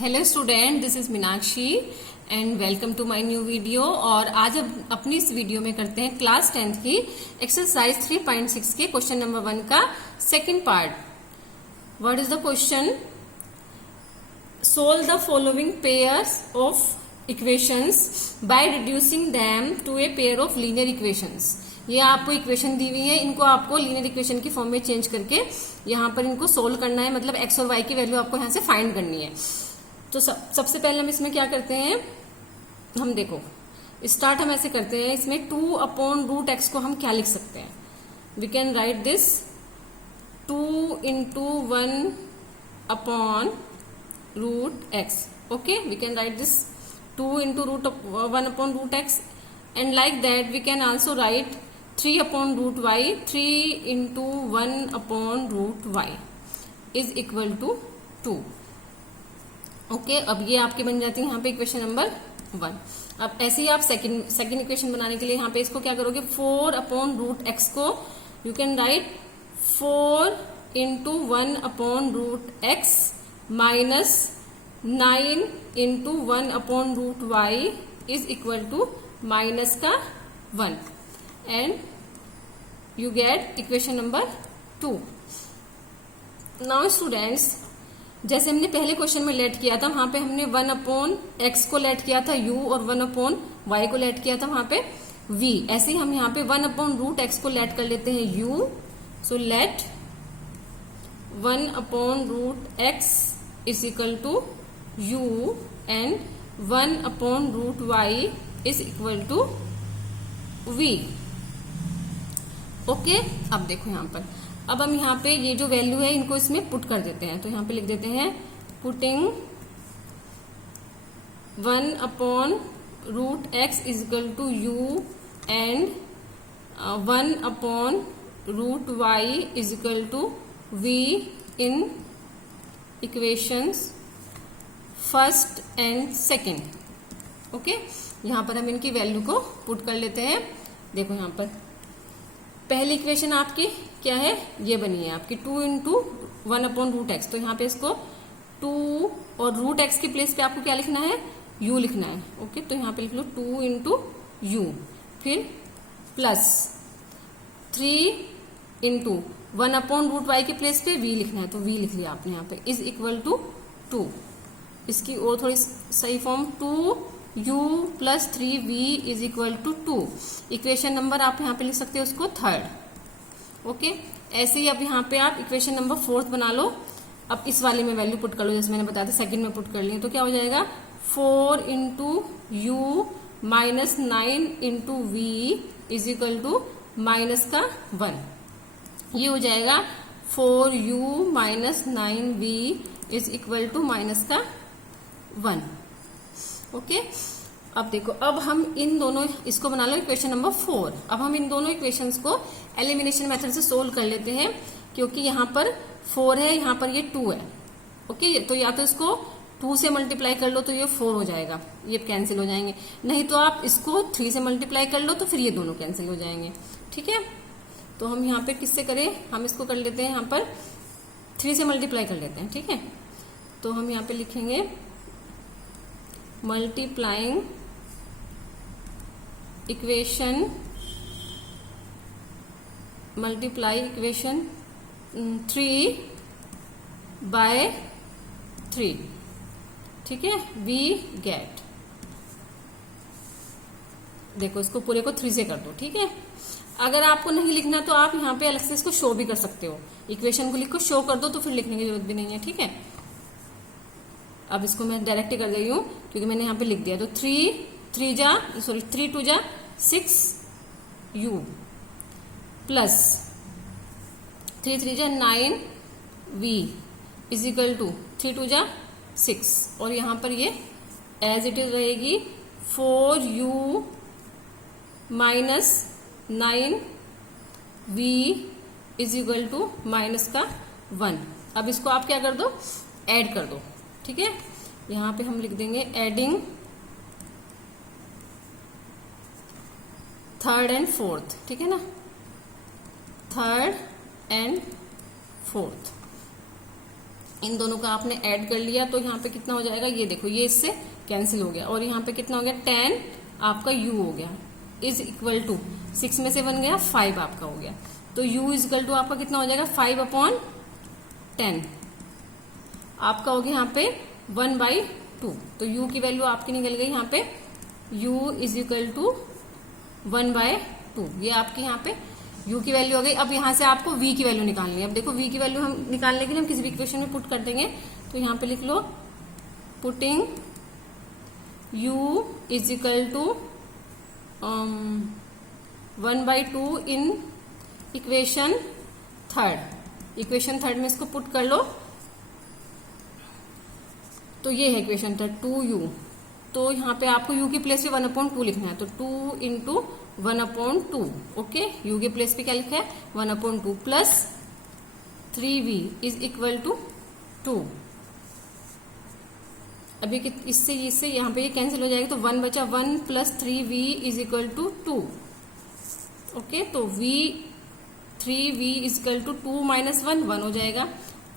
Hello student, this is Meenakshi and welcome to my new video. और आज अब अपनी इस वीडियो में करते हैं क्लास 10th की एक्सरसाइज 3.6 के क्वेश्चन नंबर 1 का second part. What is the question? Solve the following pairs of equations by reducing them to a pair of linear equations. ये आपको इक्वेशन दी हुई है, इनको आपको लीनियर इक्वेशन की फॉर्म में चेंज करके यहाँ पर इनको सोल्व करना है, मतलब एक्स और वाई की वैल्यू आपको यहाँ से फाइंड करनी है। तो सबसे पहले हम इसमें क्या करते हैं, हम देखो स्टार्ट हम ऐसे करते हैं, इसमें 2/√x को हम क्या लिख सकते हैं? We can write this 2 into 1/√x। Okay, we can write this 2 into 1/√x and like that we can also write 3/√y, 3 into 1/√y is equal to 2। Okay, अब ये आपके बन जाती है यहाँ पे इक्वेशन नंबर 1। अब ऐसे ही आप सेकंड इक्वेशन बनाने के लिए यहाँ पे इसको क्या करोगे, 4/√x को you can write 4 into 1/√x minus 9 into 1/√y is equal to minus का 1 and you get equation number 2। Now students, जैसे हमने पहले क्वेश्चन में लेट किया था, वहां पे हमने 1/x को लेट किया था u और 1/y को लेट किया था वहां पे v। ऐसे ही हम यहाँ पे 1/√x को लेट कर लेते हैं u। So let 1/√x is equal to u and 1/√y is equal to v। Okay, अब देखो यहाँ पर, अब हम यहाँ पे ये जो वैल्यू है इनको इसमें पुट कर देते हैं। तो यहाँ पे लिख देते हैं putting 1/√x is equal to u and 1/√y is equal to v in equations first and second. Okay, यहाँ पर हम इनकी वैल्यू को पुट कर लेते हैं। देखो यहाँ पर पहली इक्वेशन आपकी क्या है, ये बनी है आपकी 2 into 1/√x। तो यहाँ पे इसको 2 और √x की प्लेस पे आपको क्या लिखना है, u लिखना है। ओके, तो यहाँ पे लिख लो 2 into u, फिर प्लस 3 into 1/√y की प्लेस पे v लिखना है, तो v लिख लिया आपने यहाँ पे इज इक्वल टू 2। इसकी और थोड़ी सही form 2u plus 3v is equal to 2। Equation number आप यहाँ पे लिख सकते हो उसको थर्ड। ओके, ऐसे ही अब यहाँ पे आप इक्वेशन नंबर 4th बना लो। अब इस वाले में वैल्यू पुट कर लो, जैसे मैंने बताया था सेकंड में पुट कर ली, तो क्या हो जाएगा 4 into u minus 9 into v is equal to minus का 1। ये हो जाएगा 4u minus 9v is equal to minus का 1। ओके, अब देखो, अब हम इन दोनों इसको बना लो इक्वेशन नंबर 4। अब हम इन दोनों इक्वेशंस को एलिमिनेशन मेथड से सोल्व कर लेते हैं, क्योंकि यहाँ पर 4 है, यहाँ पर ये 2 है। ओके, तो या तो इसको 2 से मल्टीप्लाई कर लो तो ये 4 हो जाएगा, ये कैंसिल हो जाएंगे, नहीं तो आप इसको 3 से मल्टीप्लाई कर लो तो फिर ये दोनों कैंसिल हो जाएंगे। ठीक है, तो हम यहाँ पे किससे करें, हम इसको कर लेते हैं यहाँ पर 3 से मल्टीप्लाई कर लेते हैं। ठीक है, तो हम यहाँ पे लिखेंगे मल्टीप्लाइंग इक्वेशन 3 by 3। ठीक है, वी गेट, देखो इसको पूरे को 3 से कर दो। ठीक है, अगर आपको नहीं लिखना तो आप यहाँ पे अलग से इसको शो भी कर सकते हो, इक्वेशन को लिखो शो कर दो तो फिर लिखने की जरूरत भी नहीं है। ठीक है, अब इसको मैं डायरेक्ट कर रही हूँ क्योंकि मैंने यहाँ पे लिख दिया। तो 3 2 जा 6u प्लस 3 3 जा 9v इज इक्वल टू 3 2 जा 6, और यहाँ पर ये एज इट इज रहेगी 4u minus 9v is equal to minus का 1। अब इसको आप क्या कर दो, ऐड कर दो। ठीक है, यहाँ पे हम लिख देंगे एडिंग थर्ड एंड फोर्थ। ठीक है ना, थर्ड एंड फोर्थ। इन दोनों का आपने ऐड कर लिया तो यहाँ पे कितना हो जाएगा, ये देखो ये इससे कैंसिल हो गया, और यहाँ पे कितना हो गया, 10 आपका u हो गया इज इक्वल टू 6 में से 1 गया 5 आपका हो गया। तो u इज इक्वल टू आपका कितना हो जाएगा 5/10 आपका हो गया यहाँ पे 1/2। तो u की वैल्यू आपकी निकल गई यहाँ पे u इज इक्वल टू 1/2। ये आपकी यहाँ पे u की वैल्यू हो गई। अब यहाँ से आपको v की वैल्यू निकालनी है। अब देखो v की वैल्यू हम निकालने के लिए हम किसी भी इक्वेशन में पुट कर देंगे। तो यहाँ पे लिख लो putting u is equal to 1/2 in equation third में इसको पुट कर लो। तो ये है इक्वेशन थर्ड 2u। तो यहाँ पे आपको u की प्लेस पे 1/2 लिखना है। तो 2 इंटू 1/2 ओके। u के प्लेस पे क्या लिखा है 1/2 plus 3v is equal to 2। अभी इससे यहाँ पे ये कैंसिल हो जाएगा तो 1 बचा 1 plus 3v is equal to 2 okay. तो 3v is equal to 2 minus 1 हो जाएगा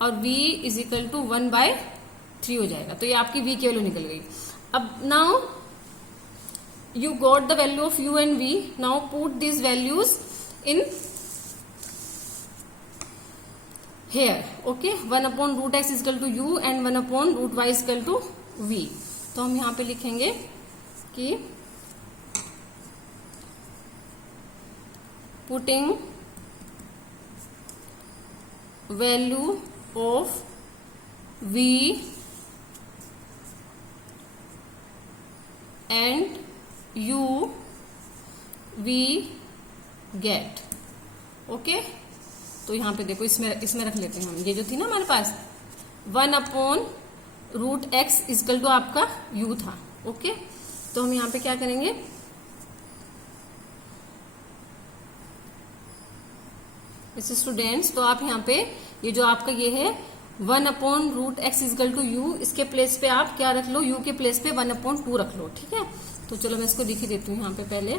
और v इज इक्वल टू 1/3 हो जाएगा। तो ये आपकी v की वैल्यू निकल गई। अब now you got the value of u and v. Now put these values in here. Okay, 1/√x is equal to u and 1/√y is equal to v. तो हम यहाँ पे लिखेंगे कि putting value of v and u we get okay. तो यहाँ पे देखो इसमें रख लेते हैं हम। ये जो थी ना हमारे पास 1/√x इक्वल टू आपका u था ओके। तो हम यहाँ पे क्या करेंगे इसे स्टूडेंट्स, तो आप यहाँ पे ये जो आपका ये है 1/√x इक्वल टू u, इसके प्लेस पे आप क्या रख लो, u के प्लेस पे 1/2 रख लो ठीक है। तो चलो मैं इसको लिख ही देती हूँ यहाँ पे। पहले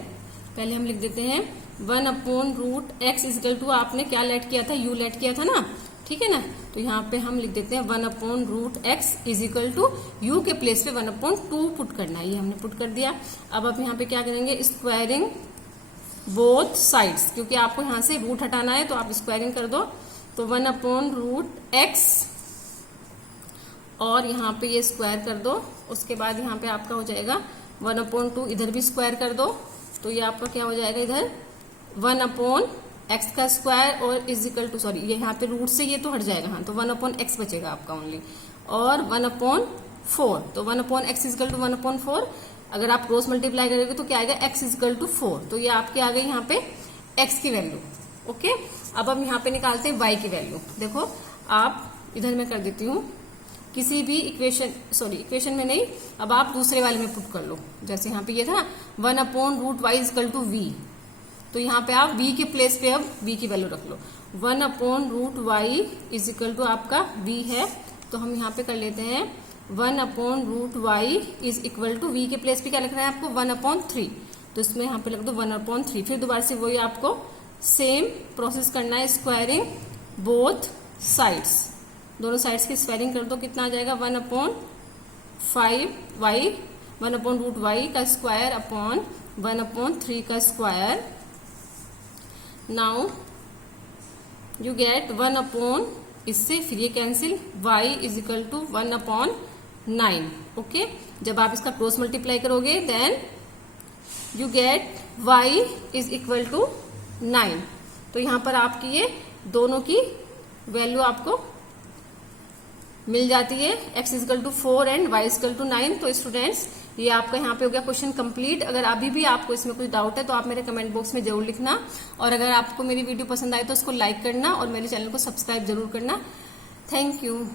हम लिख देते हैं 1/√x इक्वल टू आपने क्या लेट किया था, u लेट किया था ना ठीक है ना। तो यहाँ पे हम लिख देते हैं 1/√x is equal to u के प्लेस पे 1/2 पुट करना है। ये हमने पुट कर दिया। अब आप यहाँ पे क्या करेंगे स्क्वायरिंग बोथ साइड्स, क्योंकि आपको यहाँ से रूट हटाना है तो आप स्क्वायरिंग कर दो। तो 1/√x और यहाँ पे ये स्क्वायर कर दो। उसके बाद यहाँ पे आपका हो जाएगा 1/2, इधर भी स्क्वायर कर दो। तो ये आपका क्या हो जाएगा इधर 1/x का स्क्वायर और इज इक्वल टू सॉरी ये यहाँ पे रूट से ये तो हट जाएगा हाँ। तो 1/x बचेगा आपका ओनली और 1/4। तो 1/x इज इक्वल टू 1/4। अगर आप क्रॉस मल्टीप्लाई करोगे तो क्या आएगा x इज इक्वल टू 4। तो ये आपके आ गई यहाँ पे x की वैल्यू ओके। अब हम यहाँ पे निकालते हैं y की वैल्यू। देखो आप इधर मैं कर देती हूँ किसी भी इक्वेशन में नहीं, अब आप दूसरे वाले में पुट कर लो। जैसे यहाँ पे ये था ना 1/√y इक्वल टू v, तो यहाँ पे आप v के प्लेस पे अब v की वैल्यू रख लो। 1/√y इज इक्वल टू आपका v है, तो हम यहाँ पे कर लेते हैं 1/√y is equal to v के प्लेस पे क्या लिखना है आपको 1/3। तो इसमें यहाँ पे लिख दो 1/3। फिर दोबारा से वही आपको सेम प्रोसेस करना है, स्क्वायरिंग बोथ साइड्स, दोनों साइड्स की स्क्वायरिंग कर दो। कितना आ जाएगा 1/5y 1/√y का स्क्वायर अपॉन 1/3 का स्क्वायर। नाउ यू गेट 1/, इससे फिर ये cancel, y is equal to 1/9 okay. जब आप इसका क्रॉस मल्टीप्लाई करोगे then you get y is equal to 9। तो यहां पर आपकी ये दोनों की वैल्यू आपको मिल जाती है, x equal to 4 and y equal to 9। तो स्टूडेंट्स ये आपका यहाँ पे हो गया क्वेश्चन कंप्लीट। अगर अभी भी आपको इसमें कुछ डाउट है तो आप मेरे कमेंट बॉक्स में जरूर लिखना, और अगर आपको मेरी वीडियो पसंद आए तो उसको लाइक करना और मेरे चैनल को सब्सक्राइब जरूर करना। Thank you.